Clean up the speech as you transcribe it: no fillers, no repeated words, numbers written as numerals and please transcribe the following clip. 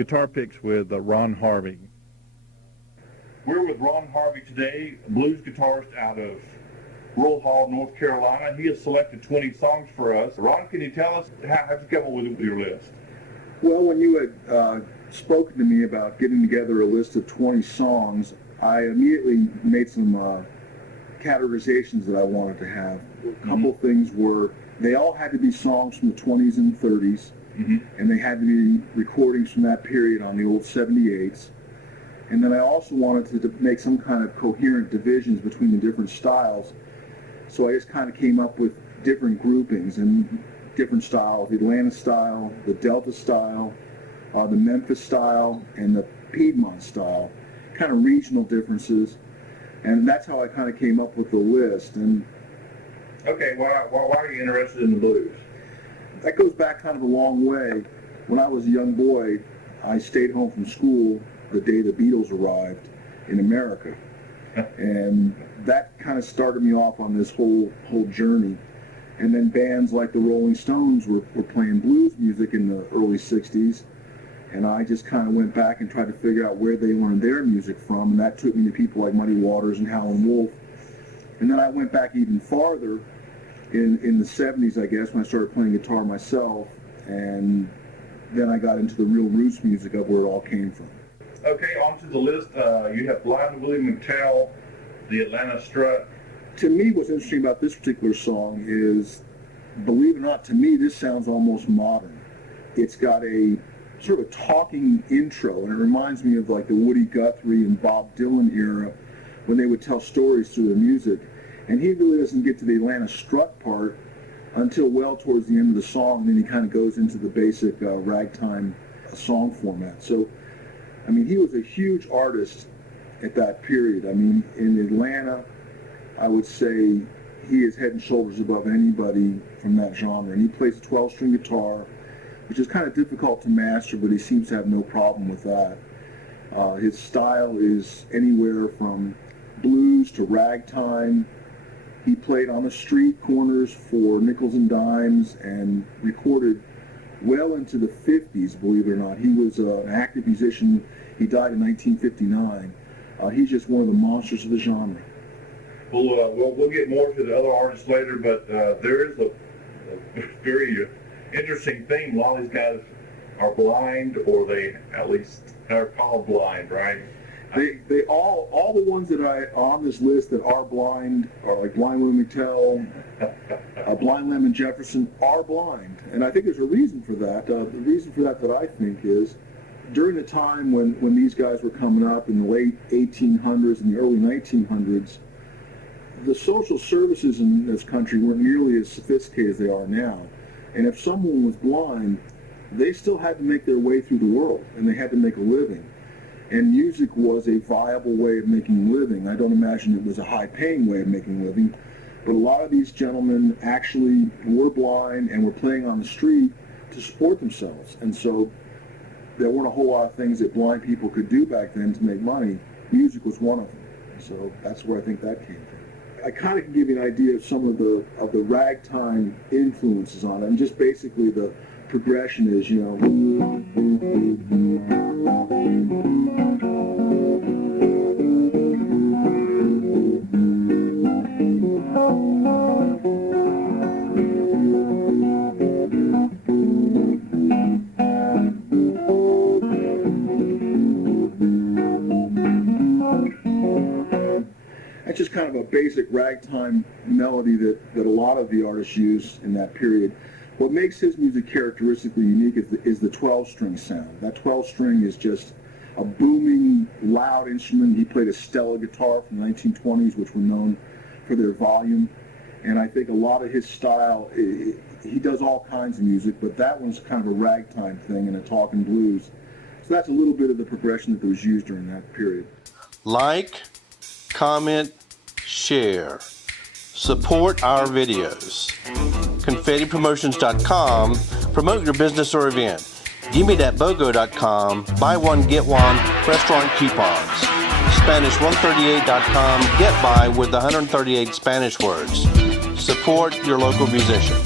Guitar Picks with Ron Harvey. We're with Ron Harvey today, a blues guitarist out of Rural Hall, North Carolina. He has selected 20 songs for us. Ron, can you tell us how'd you come up with your list? Well, when you had spoken to me about getting together a list of 20 songs, I immediately made some categorizations that I wanted to have. A couple things were, they all had to be songs from the 20s and 30s, and they had to be recordings from that period on the old 78s. And then I also wanted to make some kind of coherent divisions between the different styles. So I just kind of came up with different groupings and different styles: the Atlanta style, the Delta style, the Memphis style, and the Piedmont style. Kind of regional differences. And that's how I kind of came up with the list. And okay, why are you interested in the blues? That goes back kind of a long way. When I was a young boy, I stayed home from school the day the Beatles arrived in America. And that kind of started me off on this whole journey. And then bands like the Rolling Stones were playing blues music in the early 60s. And I just kind of went back and tried to figure out where they learned their music from. And that took me to people like Muddy Waters and Howlin' Wolf. And then I went back even farther in the 70s, I guess, when I started playing guitar myself. And then I got into the real roots music of where it all came from. Okay, on to the list. You have Blind Willie McTell, the Atlanta Strut. To me, what's interesting about this particular song is, believe it or not, to me, this sounds almost modern. It's got a sort of a talking intro, and it reminds me of like the Woody Guthrie and Bob Dylan era when they would tell stories through their music. And he really doesn't get to the Atlanta Strut part until well towards the end of the song, and then he kind of goes into the basic ragtime song format. So, I mean, he was a huge artist at that period. I mean, in Atlanta, I would say he is head and shoulders above anybody from that genre. And he plays a 12-string guitar, which is kind of difficult to master, but he seems to have no problem with that. His style is anywhere from blues to ragtime. He played on the street corners for nickels and dimes and recorded well into the 50s, believe it or not. He was an active musician. He died in 1959. He's just one of the monsters of the genre. We'll get more to the other artists later, but there is a very interesting theme. A lot of these guys are blind, or they at least are called blind, right? They all the ones that are on this list that are blind are like Blind Willie McTell, Blind Lemon Jefferson are blind, and I think there's a reason for that. The reason for that I think is during the time when these guys were coming up in the late 1800s and the early 1900s, the social services in this country weren't nearly as sophisticated as they are now. And if someone was blind, they still had to make their way through the world, and they had to make a living. And music was a viable way of making a living. I don't imagine it was a high-paying way of making a living, but a lot of these gentlemen actually were blind and were playing on the street to support themselves. And so there weren't a whole lot of things that blind people could do back then to make money. Music was one of them. So that's where I think that came from. I kind of can give you an idea of some of the ragtime influences on it, and just basically the progression is, you know. That's just kind of a basic ragtime melody that a lot of the artists used in that period. What makes his music characteristically unique is the 12-string sound. That 12-string is just a booming, loud instrument. He played a Stella guitar from the 1920s, which were known for their volume. And I think a lot of his style, he does all kinds of music, but that one's kind of a ragtime thing and a talking blues. So that's a little bit of the progression that was used during that period. Like, comment, share. Support our videos. ConfettiPromotions.com. Promote your business or event. GimmeThatBogo.com. Buy one, get one. Restaurant coupons. Spanish138.com. Get by with 138 Spanish words. Support your local musician.